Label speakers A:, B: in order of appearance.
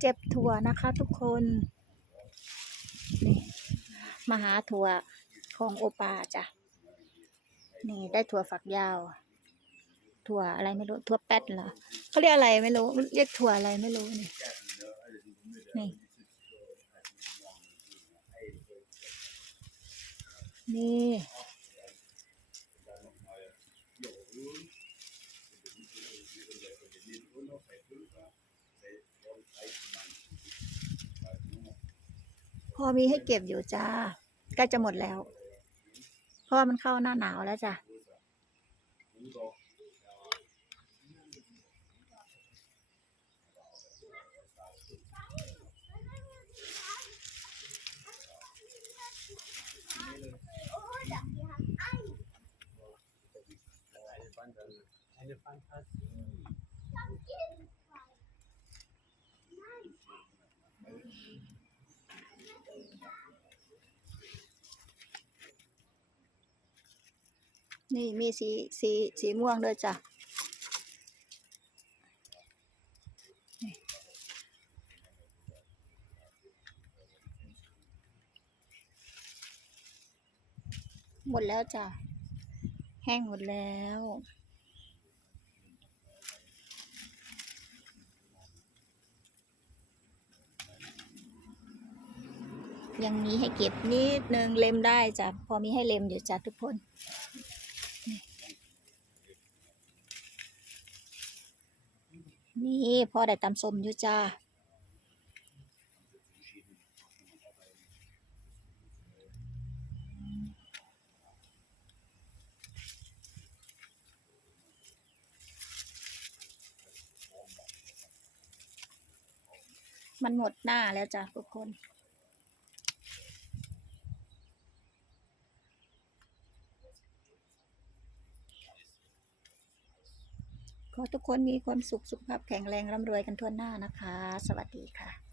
A: เจ็บถั่วนะคะทุกคนนี่มาหาถั่วของโอปาจ้ะนี่ได้ถั่วฝักยาว ถั่วอะไรไม่รู้ถั่วแป๊ดเหรอเขาเรียกอะไรไม่รู้เรียกถั่วอะไรไม่รู้นี่นี่นี่ อมีให้เก็บอยู่จ้าใกล้จะหมดแล้ว เพราะว่ามันเข้าหน้าหนาวแล้วจ้ะ
B: Eine Fantasie.
A: นี่ นี่มีสีสีสีม่วงด้วยจ้ะหมดแล้วจ้ะ แห้งหมดแล้ว ยังมีให้เก็บนิดนึงเล็มได้จ้ะพอมีให้เล็มอยู่จ้ะทุกคนนี่พอได้ตำส้มอยู่จ้ามันหมดหน้าแล้วจ้ะทุกคน อทุกคนมีความสุขสุขภาพแข็งแรงร่ำรวยกันทั่วหน้านะคะ สวัสดีค่ะ